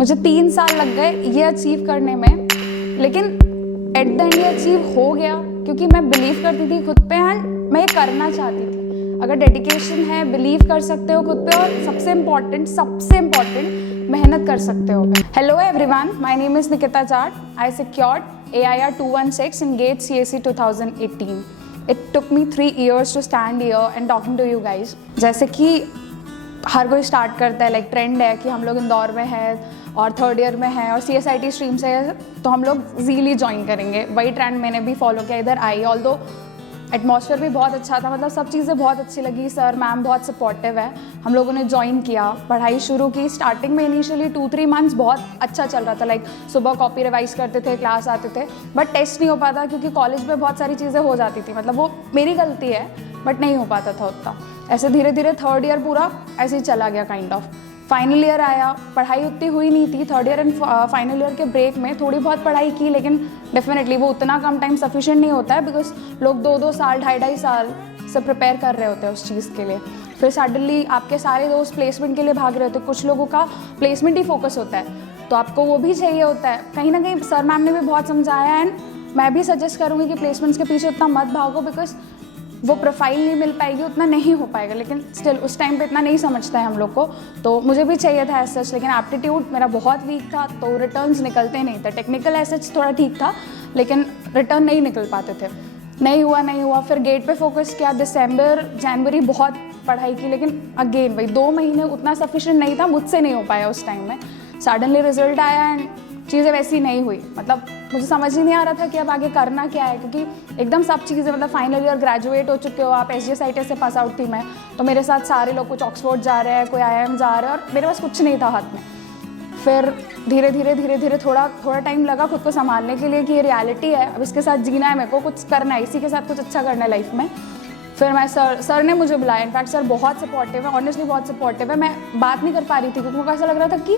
मुझे 3 साल लग गए ये अचीव करने में, लेकिन एट द एंड ये अचीव हो गया क्योंकि मैं बिलीव करती थी खुद पे एंड मैं ये करना चाहती थी। अगर डेडिकेशन है, बिलीव कर सकते हो खुद पे, और सबसे इम्पॉर्टेंट मेहनत कर सकते हो। Hello everyone, my name is Nikita Jat. I secured AIR 216 in GATE CAC 2018. It took me 3 years to stand here and talking to you guys. जैसे कि हर कोई स्टार्ट करता है, लाइक ट्रेंड है कि हम लोग इंदौर में है और 3rd ईयर में है और CSIT स्ट्रीम से है तो हम लोग ज़ीली ज्वाइन करेंगे। वही ट्रेंड मैंने भी फॉलो किया, इधर आई। ऑल्दो एटमॉस्फेयर भी बहुत अच्छा था, मतलब सब चीज़ें बहुत अच्छी लगी, सर मैम बहुत सपोर्टिव है। हम लोगों ने ज्वाइन किया, पढ़ाई शुरू की। स्टार्टिंग में इनिशियली 2-3 मंथ्स बहुत अच्छा चल रहा था, लाइक सुबह कॉपी रिवाइज करते थे, क्लास आते थे, बट टेस्ट नहीं हो पाता क्योंकि कॉलेज में बहुत सारी चीज़ें हो जाती थी। मतलब वो मेरी गलती है बट नहीं हो पाता था उतना। ऐसे धीरे धीरे 3rd ईयर पूरा ऐसे ही चला गया काइंड ऑफ। फाइनल ईयर आया, पढ़ाई उतनी हुई नहीं थी। 3rd year and final year के ब्रेक में थोड़ी बहुत पढ़ाई की, लेकिन डेफिनेटली वो उतना कम टाइम सफिशिएंट नहीं होता है बिकॉज लोग 2-2 साल 2.5 साल से प्रिपेयर कर रहे होते हैं उस चीज़ के लिए। फिर सडनली आपके सारे दोस्त प्लेसमेंट के लिए भाग रहे होते हैं, कुछ लोगों का प्लेसमेंट ही फोकस होता है तो आपको वो भी चाहिए होता है। कहीं ना कहीं सर मैम ने भी बहुत समझाया एंड मैं भी सजेस्ट करूँगी कि प्लेसमेंट्स के पीछे उतना मत भागो बिकॉज वो प्रोफाइल नहीं मिल पाएगी, उतना नहीं हो पाएगा। लेकिन स्टिल उस टाइम पे इतना नहीं समझता है हम लोग को, तो मुझे भी चाहिए था एज सच, लेकिन एप्टीट्यूड मेरा बहुत वीक था तो रिटर्न्स निकलते नहीं थे। टेक्निकल एज सच थोड़ा ठीक था लेकिन रिटर्न नहीं निकल पाते थे। नहीं हुआ। फिर गेट पे फोकस किया, दिसंबर जनवरी बहुत पढ़ाई की, लेकिन अगेन वही 2 महीने उतना सफिशिएंट नहीं था, मुझसे नहीं हो पाया उस टाइम में। सडनली रिजल्ट आया एंड चीज़ें वैसी नहीं हुई। मतलब मुझे समझ ही नहीं आ रहा था कि अब आगे करना क्या है, क्योंकि एकदम सब चीज़ें, मतलब फाइनल ईयर ग्रेजुएट हो चुके हो आप, SGSIT से पास आउट थी मैं, तो मेरे साथ सारे लोग, कुछ ऑक्सफोर्ड जा रहे हैं, कोई IIM जा रहे हैं और मेरे पास कुछ नहीं था हाथ में। फिर धीरे धीरे थोड़ा टाइम लगा खुद को संभालने के लिए कि ये रियलिटी है, अब इसके साथ जीना है, मेरे को कुछ करना है, इसी के साथ कुछ अच्छा करना है लाइफ में। फिर मैं सर ने मुझे बुलाया। इनफैक्ट सर बहुत सपोर्टिव है, ऑनेस्टली बहुत सपोर्टिव है। मैं बात नहीं कर पा रही थी क्योंकि मुझे ऐसा लग रहा था कि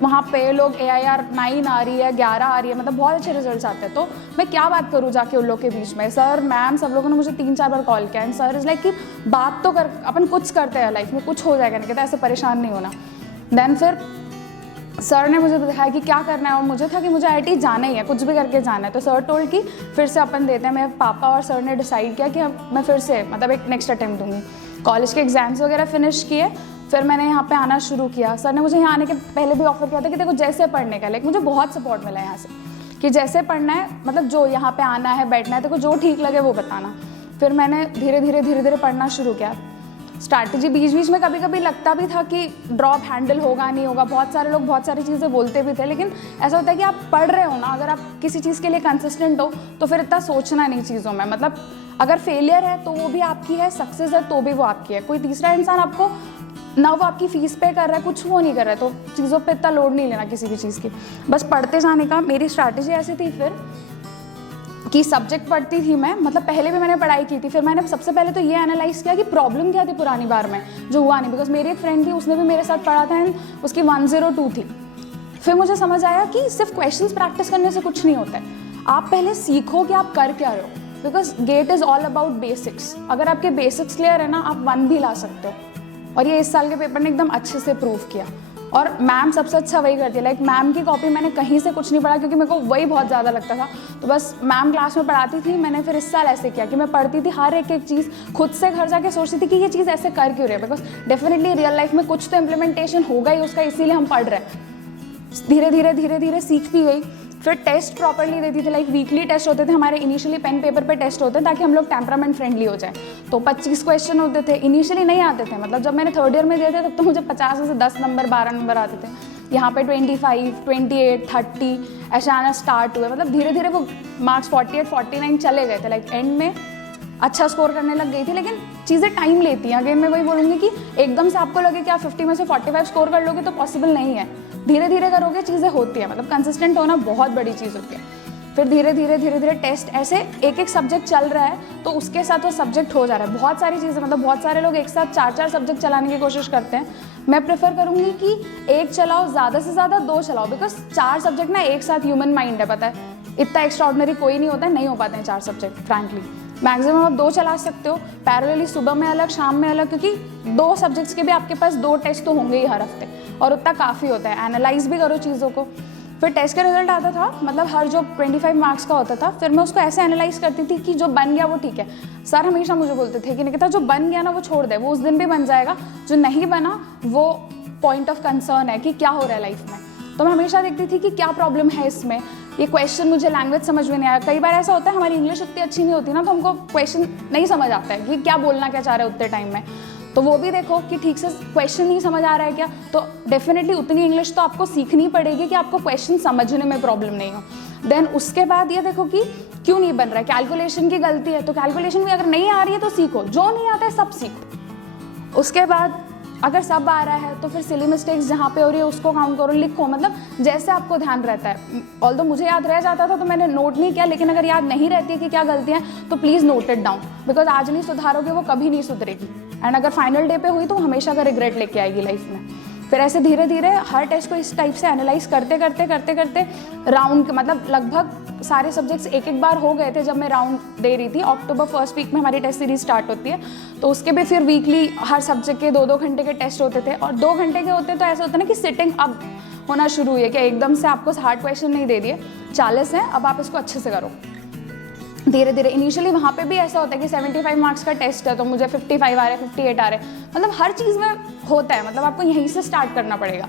वहाँ पे लोग AIR 9 आ रही है, 11 आ रही है, मतलब बहुत अच्छे रिजल्ट्स आते हैं, तो मैं क्या बात करूँ जाके उन लोग के बीच में। सर मैम सब लोगों ने मुझे 3-4 बार कॉल किया एंड सर इज़ लाइक कि बात तो कर, अपन कुछ करते हैं लाइफ में, कुछ हो जाएगा, नहीं कहते ऐसे परेशान नहीं होना। देन फिर सर ने मुझे दिखाया कि क्या करना है और मुझे था कि मुझे IIT जाना ही है, कुछ भी करके जाना है। तो सर टोल्ड कि फिर से अपन देते हैं। मेरे पापा और सर ने डिसाइड किया कि मैं फिर से मतलब एक नेक्स्ट अटेम्प्ट दूंगी। कॉलेज के एग्जाम्स वगैरह फिनिश किए, फिर मैंने यहाँ पे आना शुरू किया। सर ने मुझे यहाँ आने के पहले भी ऑफर किया था कि देखो जैसे पढ़ने का, लाइक मुझे बहुत सपोर्ट मिला यहाँ से कि जैसे पढ़ना है, मतलब जो यहाँ पे आना है, बैठना है, देखो जो ठीक लगे वो बताना। फिर मैंने धीरे धीरे पढ़ना शुरू किया। स्ट्रैटेजी बीच में कभी कभी लगता भी था कि ड्रॉप हैंडल होगा नहीं होगा, बहुत सारे लोग बहुत सारी चीज़ें बोलते भी थे, लेकिन ऐसा होता है कि आप पढ़ रहे हो ना, अगर आप किसी चीज़ के लिए कंसिस्टेंट हो तो फिर इतना सोचना नहीं चीज़ों में। मतलब अगर फेलियर है तो वो भी आपकी है, सक्सेस है तो भी वो आपकी है। कोई तीसरा इंसान आपको ना, वो आपकी फीस पे कर रहा है, कुछ वो नहीं कर रहा है, तो चीज़ों पे इतना लोड नहीं लेना किसी भी चीज़ की, बस पढ़ते जाने का। मेरी स्ट्रैटेजी ऐसी थी फिर कि सब्जेक्ट पढ़ती थी मैं, मतलब पहले भी मैंने पढ़ाई की थी। फिर मैंने सबसे पहले तो ये एनालाइज़ किया कि प्रॉब्लम क्या थी पुरानी बार में जो हुआ नहीं, बिकॉज मेरी एक फ्रेंड थी, उसने भी मेरे साथ पढ़ा था एंड उसकी 102 थी। फिर मुझे समझ आया कि सिर्फ क्वेश्चंस प्रैक्टिस करने से कुछ नहीं होता है, आप पहले सीखो कि आप कर क्या रहे हो, because GATE is all about basics. अगर आपके बेसिक्स क्लियर है ना, आप 1 भी ला सकते हो, और ये इस साल के पेपर ने एकदम अच्छे से प्रूव किया। और मैम सबसे अच्छा वही करती है, लाइक मैम की कॉपी मैंने कहीं से कुछ नहीं पढ़ा क्योंकि मेरे को वही बहुत ज़्यादा लगता था, तो बस मैम क्लास में पढ़ाती थी। मैंने फिर इस साल ऐसे किया कि मैं पढ़ती थी हर एक चीज़, खुद से घर जाके सोचती थी कि ये चीज़ ऐसे कर क्यों रहे, बिकॉज डेफिनेटली रियल लाइफ में कुछ तो इम्प्लीमेंटेशन होगा ही उसका, इसीलिए हम पढ़ रहे हैं। धीरे धीरे सीखती गई। फिर टेस्ट प्रॉपर्ली देती थी, लाइक वीकली टेस्ट होते थे हमारे। इनिशियली पेन पेपर पे टेस्ट होते ताकि हम लोग टेम्परामेंट फ्रेंडली हो जाए। तो 25 क्वेश्चन होते थे, इनिशियली नहीं आते थे, मतलब जब मैंने 3rd ईयर में दिए थे तब तो मुझे 50 में से 10 नंबर 12 नंबर आते थे। यहाँ पे 25, 28, 30 ऐसे आना स्टार्ट हुए। मतलब धीरे धीरे वो मार्क्स 48, 49 चले गए थे, लाइक एंड में अच्छा स्कोर करने लग गई थी। लेकिन चीज़ें टाइम लेती हैं। अगेन मैं वही बोलूँगी कि एकदम से आपको लगे कि आप 50 में से 45 स्कोर कर लोगे तो पॉसिबल नहीं है, धीरे धीरे करोगे चीज़ें होती है। मतलब कंसिस्टेंट होना बहुत बड़ी चीज़ होती है। फिर धीरे धीरे टेस्ट, ऐसे एक सब्जेक्ट चल रहा है तो उसके साथ वो सब्जेक्ट हो जा रहा है। बहुत सारी चीज़ें, मतलब बहुत सारे लोग एक साथ 4-4 सब्जेक्ट चलाने की कोशिश करते हैं। मैं प्रेफर करूँगी कि एक चलाओ, ज़्यादा से ज़्यादा 2 चलाओ, बिकॉज 4 सब्जेक्ट ना एक साथ ह्यूमन माइंड है, पता है इतना एक्स्ट्राऑर्डिनरी कोई नहीं होता है, नहीं हो पाते हैं 4 सब्जेक्ट फ्रैंकली। मैक्सिमम आप 2 चला सकते हो पैरेलली, सुबह में अलग शाम में अलग, क्योंकि 2 सब्जेक्ट्स के भी आपके पास 2 टेस्ट तो होंगे ही हर हफ्ते, और उतना काफ़ी होता है। एनालाइज भी करो चीज़ों को। फिर टेस्ट का रिजल्ट आता था, मतलब हर जो 25 मार्क्स का होता था, फिर मैं उसको ऐसे एनालाइज करती थी कि जो बन गया वो ठीक है। सर हमेशा मुझे बोलते थे कि निकिता जो बन गया ना वो छोड़ दे, वो उस दिन भी बन जाएगा, जो नहीं बना वो पॉइंट ऑफ कंसर्न है कि क्या हो रहा है लाइफ में। तो मैं हमेशा देखती थी कि क्या प्रॉब्लम है इसमें, ये क्वेश्चन मुझे लैंग्वेज समझ में नहीं आया। कई बार ऐसा होता है हमारी इंग्लिश उतनी अच्छी नहीं होती ना, तो हमको क्वेश्चन नहीं समझ आता है कि क्या बोलना क्या चाह रहे हैं उतने टाइम में। तो वो भी देखो कि ठीक से क्वेश्चन नहीं समझ आ रहा है क्या, तो डेफिनेटली उतनी इंग्लिश तो आपको सीखनी पड़ेगी कि आपको क्वेश्चन समझने में प्रॉब्लम नहीं हो। देन उसके बाद ये देखो कि क्यों नहीं बन रहा है, कैलकुलेशन की गलती है, तो कैलकुलेशन भी अगर नहीं आ रही है तो सीखो, जो नहीं आता है सब सीखो। उसके बाद अगर सब आ रहा है तो फिर सिली मिस्टेक्स जहाँ पे हो रही है उसको काउंट करो, लिखो, मतलब जैसे आपको ध्यान रहता है। ऑल्दो मुझे याद रह जाता था तो मैंने नोट नहीं किया, लेकिन अगर याद नहीं रहती है कि क्या गलतियाँ तो please note it down, because आज नहीं सुधारोगे वो कभी नहीं सुधरेगी, एंड अगर फाइनल डे पे हुई तो हमेशा का रिग्रेट लेके आएगी लाइफ में। फिर ऐसे धीरे धीरे हर टेस्ट को इस टाइप से एनालाइज करते करते करते करते राउंड, मतलब लगभग सारे सब्जेक्ट्स एक एक बार हो गए थे जब मैं राउंड दे रही थी। अक्टूबर फर्स्ट वीक में हमारी टेस्ट सीरीज स्टार्ट होती है, तो उसके भी फिर वीकली हर सब्जेक्ट के 2-2 घंटे के टेस्ट होते थे, और 2 घंटे के होते तो ऐसा होता ना कि सिटिंग अब होना शुरू हुई है कि एकदम से आपको हार्ड क्वेश्चन नहीं दे दिए, 40 हैं अब आप इसको अच्छे से करो। धीरे धीरे इनिशियली वहाँ पे भी ऐसा होता है कि 75 मार्क्स का टेस्ट है तो मुझे 55 आ रहे, 58 आ रहे, मतलब हर चीज़ में होता है, मतलब आपको यहीं से स्टार्ट करना पड़ेगा।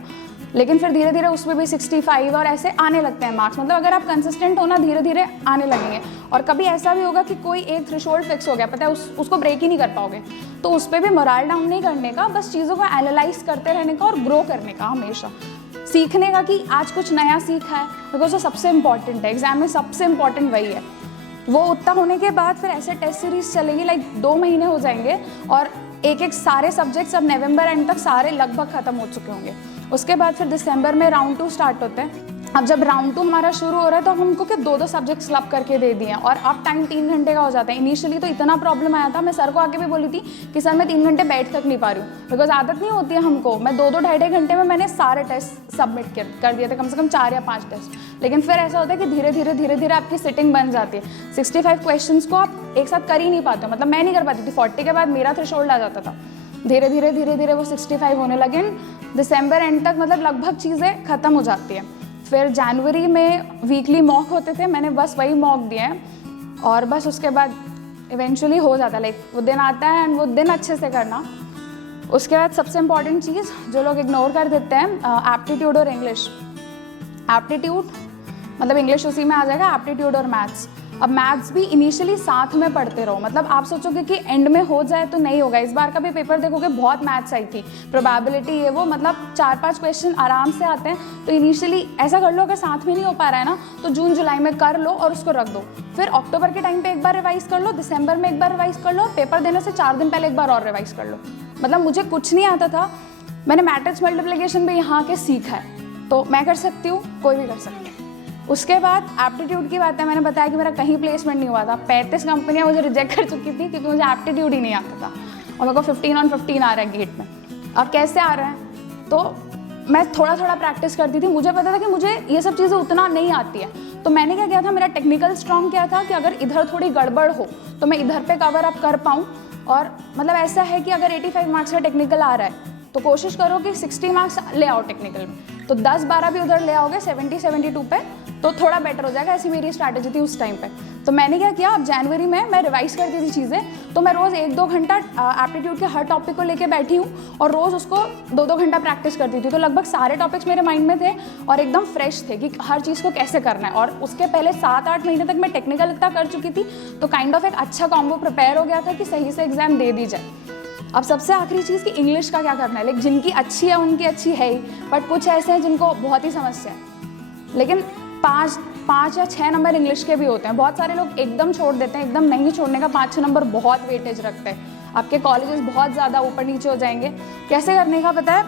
लेकिन फिर धीरे धीरे उसमें भी 65 और ऐसे आने लगते हैं मार्क्स, मतलब अगर आप कंसिस्टेंट हो ना धीरे धीरे आने लगेंगे। और कभी ऐसा भी होगा कि कोई एक थ्रेशोल्ड फिक्स हो गया, पता है उसको ब्रेक ही नहीं कर पाओगे, तो उस पर भी मोरल डाउन नहीं करने का, बस चीज़ों को एनालाइज करते रहने का और ग्रो करने का, हमेशा सीखने का कि आज कुछ नया सीखा है, बिकॉज वो सबसे इंपॉर्टेंट है। एग्जाम में सबसे इंपॉर्टेंट वही है। वो उतना होने के बाद फिर ऐसे टेस्ट सीरीज चलेगी, लाइक 2 महीने हो जाएंगे और एक एक सारे सब्जेक्ट्स अब नवंबर एंड तक सारे लगभग खत्म हो चुके होंगे। उसके बाद फिर दिसंबर में राउंड 2 स्टार्ट होते हैं। अब जब राउंड 2 हमारा शुरू हो रहा है तो हमको क्या 2-2 सब्जेक्ट्स लब करके दे दिए हैं, और अब टाइम 3 घंटे का हो जाता है। इनिशियली तो इतना प्रॉब्लम आया था, मैं सर को आके भी बोली थी कि सर मैं 3 घंटे बैठ तक नहीं पा रही हूँ, बिकॉज आदत नहीं होती है हमको। मैं 2-2 ढाई घंटे में मैंने सारे टेस्ट सबमिट कर दिए थे, कम से कम 4 या 5 टेस्ट। लेकिन फिर ऐसा होता है कि धीरे धीरे आपकी सिटिंग बन जाती है। 65 क्वेश्चंस को आप एक साथ कर ही नहीं पाते हो, मतलब मैं नहीं कर पाती थी। 40 के बाद मेरा थ्रेशोल्ड आ जाता था। धीरे धीरे वो 65 होने लगे। दिसंबर एंड तक मतलब लगभग चीज़ें ख़त्म हो जाती हैं। फिर जनवरी में वीकली मॉक होते थे, मैंने बस वही मॉक दिए हैं, और बस उसके बाद इवेंचुअली हो जाता है। लाइक वो दिन आता है एंड वो दिन अच्छे से करना। उसके बाद सबसे इम्पॉर्टेंट चीज़ जो लोग इग्नोर कर देते हैं, एप्टीट्यूड और इंग्लिश। एप्टीट्यूड मतलब इंग्लिश उसी में आ जाएगा, एप्टीट्यूड और मैथ्स। अब मैथ्स भी इनिशियली साथ में पढ़ते रहो, मतलब आप सोचोगे कि एंड में हो जाए तो नहीं होगा। इस बार का भी पेपर देखोगे बहुत मैथ्स आई थी, प्रोबेबिलिटी ये वो, मतलब 4-5 क्वेश्चन आराम से आते हैं। तो इनिशियली ऐसा कर लो, अगर साथ में नहीं हो पा रहा है ना तो जून जुलाई में कर लो और उसको रख दो। फिर अक्टूबर के टाइम पे एक बार रिवाइज कर लो, दिसंबर में एक बार रिवाइज कर लो, पेपर देने से 4 दिन पहले एक बार और रिवाइज कर लो। मतलब मुझे कुछ नहीं आता था, मैंने मैट्रिक्स मल्टीप्लिकेशन भी यहाँ के सीखा है, तो मैं कर सकती हूँ, कोई भी कर सकता है। उसके बाद एप्टीट्यूड की बात है, मैंने बताया कि मेरा कहीं प्लेसमेंट नहीं हुआ था। 35 कंपनियां मुझे रिजेक्ट कर चुकी थी क्योंकि मुझे एप्टीट्यूड ही नहीं आता था, और मेरे को 15 on 15 आ रहा है गेट में। अब कैसे आ रहा है, तो मैं थोड़ा थोड़ा प्रैक्टिस करती थी। मुझे पता था कि मुझे ये सब चीज़ें उतना नहीं आती है, तो मैंने क्या किया था, मेरा टेक्निकल स्ट्रॉन्ग क्या था कि अगर इधर थोड़ी गड़बड़ हो तो मैं इधर पे कवर अप कर पाऊँ। और मतलब ऐसा है कि अगर 85 मार्क्स का टेक्निकल आ रहा है तो कोशिश करो कि 60 मार्क्स ले आओ टेक्निकल में, तो 10-12 भी उधर ले आओगे 70-72 पे, तो थोड़ा बेटर हो जाएगा। ऐसी मेरी स्ट्रैटेजी थी उस टाइम पे। तो मैंने क्या किया, अब जनवरी में मैं रिवाइज करती थी चीज़ें, तो मैं रोज़ 1-2 घंटा एप्टीट्यूड के हर टॉपिक को लेके बैठी हूँ और रोज़ उसको 2-2 घंटा प्रैक्टिस करती थी। तो लगभग सारे टॉपिक्स मेरे माइंड में थे और एकदम फ्रेश थे कि हर चीज़ को कैसे करना है। और उसके पहले 7-8 महीने तक मैं टेक्निकल इतना कर चुकी थी, तो काइंड ऑफ एक अच्छा कॉम्बो प्रिपेयर हो गया था कि सही से एग्जाम दे दी जाए। अब सबसे आखिरी चीज़ कि इंग्लिश का क्या करना है। लेकिन जिनकी अच्छी है उनकी अच्छी है ही, बट कुछ ऐसे हैं जिनको बहुत ही समस्या है। लेकिन 5 या 6 नंबर इंग्लिश के भी होते हैं। बहुत सारे लोग एकदम छोड़ देते हैं, एकदम नहीं छोड़ने का, 5-6 नंबर बहुत वेटेज रखते हैं। आपके कॉलेजेस बहुत ज़्यादा ऊपर नीचे हो जाएंगे। कैसे करने का पता है,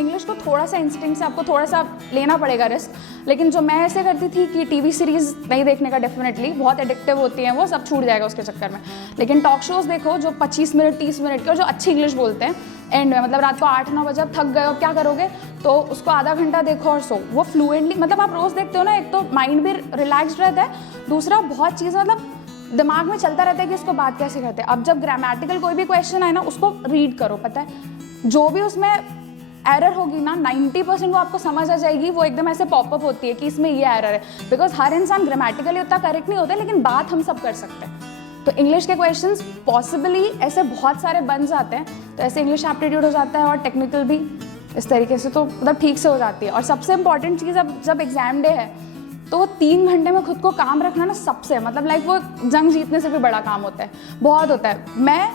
इंग्लिश को थोड़ा सा इंस्टिंक्ट से आपको थोड़ा सा लेना पड़ेगा रिस्क। लेकिन जो मैं ऐसे करती थी कि टीवी सीरीज़ नहीं देखने का, डेफिनेटली बहुत एडिक्टिव होती हैं, वो सब छूट जाएगा उसके चक्कर में। लेकिन टॉक शोज़ देखो जो 25 मिनट 30 मिनट के, और जो अच्छी इंग्लिश बोलते हैं एंड में, मतलब रात को 8-9 बजे आप थक गए हो, क्या करोगे, तो उसको आधा घंटा देखो और सो। वो फ्लुएंटली, मतलब आप रोज़ देखते हो ना, एक तो माइंड भी रिलैक्स्ड रहता है, दूसरा बहुत चीज़ मतलब दिमाग में चलता रहता है कि इसको बात कैसे करते हैं। अब जब ग्रामेटिकल कोई भी क्वेश्चन आए ना, उसको रीड करो, पता है जो भी उसमें एरर होगी ना 90% वो आपको समझ आ जाएगी, वो एकदम ऐसे पॉपअप होती है कि इसमें ये एरर है। बिकॉज हर इंसान ग्रामेटिकली उतना करेक्ट नहीं होता, लेकिन बात हम सब कर सकते हैं। तो इंग्लिश के क्वेश्चंस पॉसिबली ऐसे बहुत सारे बन जाते हैं, तो ऐसे इंग्लिश एप्टीट्यूड हो जाता है और टेक्निकल भी इस तरीके से, तो मतलब ठीक से हो जाती है। और सबसे इंपॉर्टेंट चीज़, अब जब एग्जाम डे है तो वो 3 घंटे में खुद को काम रखना ना सबसे, मतलब लाइक वो जंग जीतने से भी बड़ा काम होता है, बहुत होता है। मैं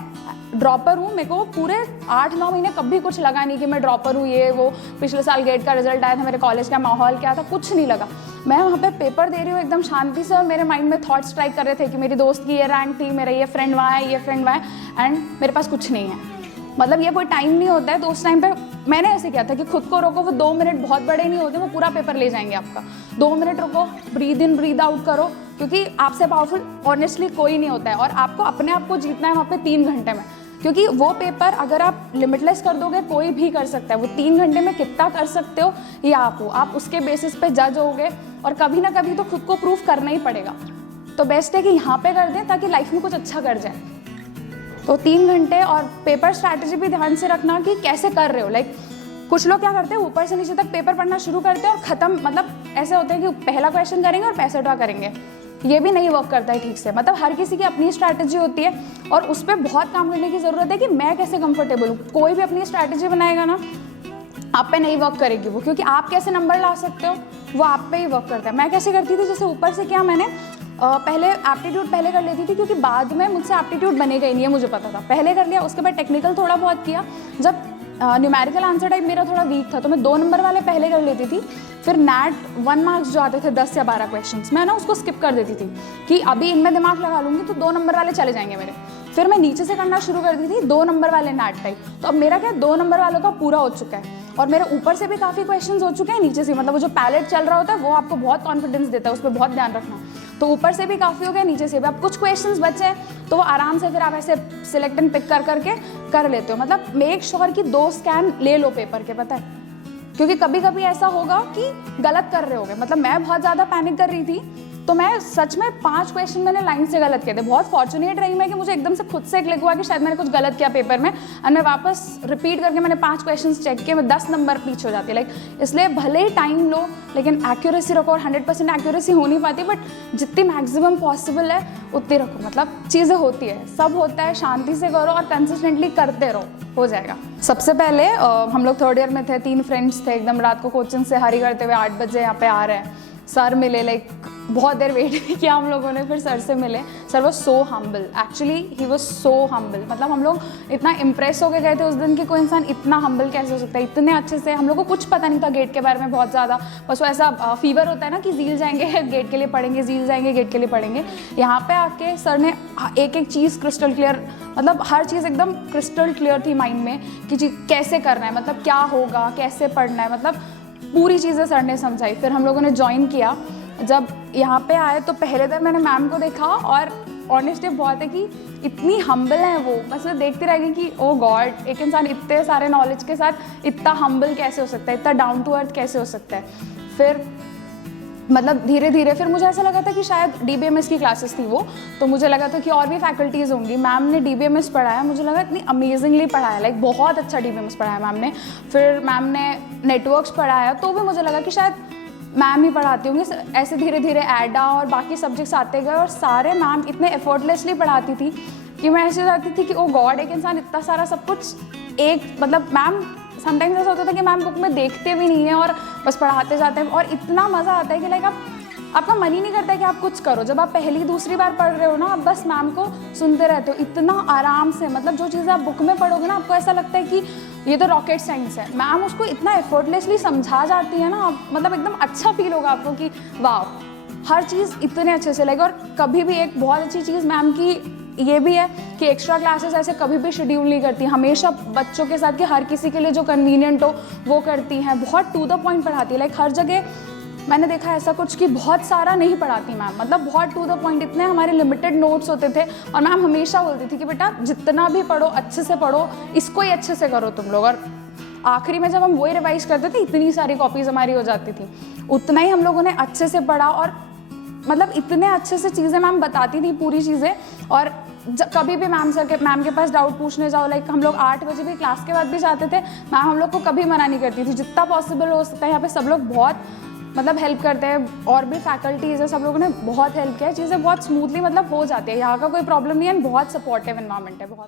ड्रॉपर हूँ, मेरे को पूरे 8-9 महीने कभी कुछ लगा नहीं कि मैं ड्रॉपर हूँ, ये वो। पिछले साल गेट का रिजल्ट आया था, मेरे कॉलेज का माहौल क्या था, कुछ नहीं लगा। मैं वहाँ पे पेपर दे रही हूँ एकदम शांति से, और मेरे माइंड में थॉट स्ट्राइक कर रहे थे कि मेरी दोस्त की ये रैंक थी, मेरा ये फ्रेंड वहाँ है, ये फ्रेंड वहाँ है, एंड मेरे पास कुछ नहीं है। मतलब ये कोई टाइम नहीं होता है। तो उस टाइम पे मैंने ऐसे किया था कि खुद को रोको, वो 2 मिनट बहुत बड़े नहीं होते, वो पूरा पेपर ले जाएंगे आपका। 2 मिनट रुको, ब्रीद इन ब्रीद आउट करो, क्योंकि आपसे पावरफुल ऑनेस्टली कोई नहीं होता है, और आपको अपने आप को जीतना है वहाँ पे 3 घंटे में। क्योंकि वो पेपर अगर आप लिमिटलेस कर दोगे, कोई भी कर सकता है। वो 3 घंटे में कितना कर सकते हो ये आप हो, आप उसके बेसिस पे जज होगे, और कभी ना कभी तो खुद को प्रूफ करना ही पड़ेगा। तो बेस्ट है कि यहाँ पे कर दें ताकि लाइफ में कुछ अच्छा कर जाए। तो 3 घंटे, और पेपर स्ट्रैटेजी भी ध्यान से रखना कि कैसे कर रहे हो। लाइक कुछ लोग क्या करते हैं, ऊपर से नीचे तक पेपर पढ़ना शुरू करते हैं और ख़त्म, मतलब ऐसे होते हैं कि पहला क्वेश्चन करेंगे और 65वां करेंगे। ये भी नहीं वर्क करता है ठीक से। मतलब हर किसी की अपनी स्ट्रैटेजी होती है, और उस पर बहुत काम करने की ज़रूरत है कि मैं कैसे कंफर्टेबल हूँ। कोई भी अपनी स्ट्रैटेजी बनाएगा ना, आप पे नहीं वर्क करेगी वो, क्योंकि आप कैसे नंबर ला सकते हो वो आप पे ही वर्क करता है। मैं कैसे करती थी, जैसे ऊपर से क्या, मैंने पहले एप्टीट्यूड पहले कर लेती थी, क्योंकि बाद में मुझसे एप्टीट्यूड बनेगा ही नहीं है, मुझे पता था। पहले कर लिया, उसके बाद टेक्निकल थोड़ा बहुत किया। जब न्यूमेरिकल आंसर टाइप मेरा थोड़ा वीक था, तो मैं 2 नंबर वाले पहले कर लेती थी। फिर नैट 1 मार्क्स जो आते थे 10 या 12 क्वेश्चंस, मैं ना उसको स्किप कर देती थी कि अभी इनमें दिमाग लगा लूँगी तो 2 नंबर वाले चले जाएंगे मेरे। फिर मैं नीचे से करना शुरू कर दी थी 2 नंबर वाले नैट टाइप। तो अब मेरा क्या 2 नंबर वालों का पूरा हो चुका है, और मेरे ऊपर से भी काफ़ी क्वेश्चंस हो चुके हैं, नीचे से, मतलब वो जो पैलेट चल रहा होता है वो आपको बहुत कॉन्फिडेंस देता है, उस पर बहुत ध्यान रखना। तो ऊपर से भी काफ़ी हो गया, नीचे से भी। अब कुछ क्वेश्चंस बचे हैं तो वो आराम से फिर आप ऐसे सिलेक्ट एंड पिक कर करके कर लेते हो। मतलब मेक श्योर कि 2 स्कैन ले लो पेपर के, पता है, क्योंकि कभी कभी ऐसा होगा कि गलत कर रहे होगे। मतलब मैं बहुत ज़्यादा पैनिक कर रही थी, तो मैं सच में 5 क्वेश्चन मैंने लाइन से गलत किए थे। बहुत फॉर्चुनेट रही मैं कि मुझे एकदम से खुद से क्लिक हुआ कि शायद मैंने कुछ गलत किया पेपर में, और मैं वापस रिपीट करके मैंने 5 क्वेश्चन चेक किए, मैं 10 नंबर पीछे हो जाती। लाइक इसलिए भले ही टाइम लो, लेकिन एक्यूरेसी रखो। और 100% एक्यूरेसी हो नहीं पाती, बट जितनी मैक्सिमम पॉसिबल है उतनी रखो। मतलब चीज़ें होती है, सब होता है, शांति से करो और कंसिस्टेंटली करते रहो, हो जाएगा। सबसे पहले हम लोग 3rd ईयर में थे, 3 फ्रेंड्स थे, एकदम रात को कोचिंग से हरी करते हुए 8 बजे यहाँ पे आ रहे हैं। सर मिले, लाइक बहुत देर वेट भी किया हम लोगों ने, फिर सर से मिले। Sir was so humble, actually he was so humble. मतलब हम लोग इतना इम्प्रेस होकर गए थे उस दिन कि कोई इंसान इतना हम्बल कैसे हो सकता है, इतने अच्छे से। हम लोग को कुछ पता नहीं था गेट के बारे में बहुत ज़्यादा, बस वो ऐसा फीवर होता है ना कि झील जाएंगे गेट के लिए पढ़ेंगे, झील जाएंगे गेट के लिए पढ़ेंगे। यहाँ पे आके सर ने एक एक चीज़ क्रिस्टल क्लियर, मतलब हर चीज़ एकदम क्रिस्टल क्लियर थी माइंड में कि कैसे करना है, मतलब क्या होगा, कैसे पढ़ना है, मतलब पूरी चीज़ें सर ने समझाई। फिर हम लोगों ने ज्वाइन किया। जब यहाँ पे आए तो पहले दिन मैंने मैम को देखा, और ऑनेस्टली बहुत है कि इतनी हम्बल है वो, बस मैं देखती रह गई कि ओ गॉड, एक इंसान इतने सारे नॉलेज के साथ इतना हम्बल कैसे हो सकता है, इतना डाउन टू अर्थ कैसे हो सकता है। फिर मतलब धीरे धीरे फिर मुझे ऐसा लगा था कि शायद DBMS की क्लासेस थी वो, तो मुझे लगा था कि और भी फैकल्टीज़ होंगी। मैम ने DBMS पढ़ाया, मुझे लगा इतनी अमेजिंगली पढ़ाया, लाइक बहुत अच्छा DBMS पढ़ाया मैम ने। फिर मैम ने नेटवर्क्स पढ़ाया, तो भी मुझे लगा कि शायद मैम ही पढ़ाती होंगी। ऐसे धीरे धीरे एडा और बाकी सब्जेक्ट्स आते गए, और सारे मैम इतने एफर्टलेसली पढ़ाती थी कि मैं ऐसे जाती थी कि ओ गॉड, एक इंसान इतना सारा सब कुछ एक, मतलब मैम समटाइम्स ऐसा होता था कि मैम बुक में देखते भी नहीं है और बस पढ़ाते जाते हैं, और इतना मज़ा आता है कि लाइक आपका मन ही नहीं करता है कि आप कुछ करो। जब आप पहली दूसरी बार पढ़ रहे हो ना, आप बस मैम को सुनते रहते हो इतना आराम से। मतलब जो चीज़ें आप बुक में पढ़ोगे ना, आपको ऐसा लगता है कि ये तो रॉकेट साइंस है। मैम उसको इतना एफर्टलेसली समझा जाती है ना, मतलब एकदम अच्छा फील होगा आपको कि वाह, हर चीज़ इतने अच्छे से लगे। और कभी भी एक बहुत अच्छी चीज़ मैम की ये भी है कि एक्स्ट्रा क्लासेस ऐसे कभी भी शेड्यूल नहीं करती, हमेशा बच्चों के साथ कि हर किसी के लिए जो कन्वीनियंट हो वो करती हैं। बहुत टू द पॉइंट पढ़ाती है। लाइक हर जगह मैंने देखा ऐसा कुछ कि बहुत सारा नहीं पढ़ाती मैम, मतलब बहुत टू द पॉइंट। इतने हमारे लिमिटेड नोट्स होते थे, और मैम हमेशा बोलती थी कि बेटा जितना भी पढ़ो अच्छे से पढ़ो, इसको ही अच्छे से करो तुम लोग। और आखिरी में जब हम वही रिवाइज करते थे, इतनी सारी कॉपीज़ हमारी हो जाती थी। उतना ही हम लोगों ने अच्छे से पढ़ा, और मतलब इतने अच्छे से चीज़ें मैम बताती थी पूरी चीज़ें। और कभी भी मैम के पास डाउट पूछने जाओ, लाइक हम लोग 8 बजे भी क्लास के बाद भी जाते थे, मैम हम लोग को कभी मना नहीं करती थी, जितना पॉसिबल हो सकता है। यहाँ पे सब लोग बहुत मतलब हेल्प करते हैं, और भी फैकल्टीज़ है, सब लोगों ने बहुत हेल्प किया है, चीज़ें बहुत स्मूथली मतलब हो जाती है। यहाँ का कोई प्रॉब्लम नहीं है, बहुत सपोर्टिव एनवायरनमेंट है बहुत।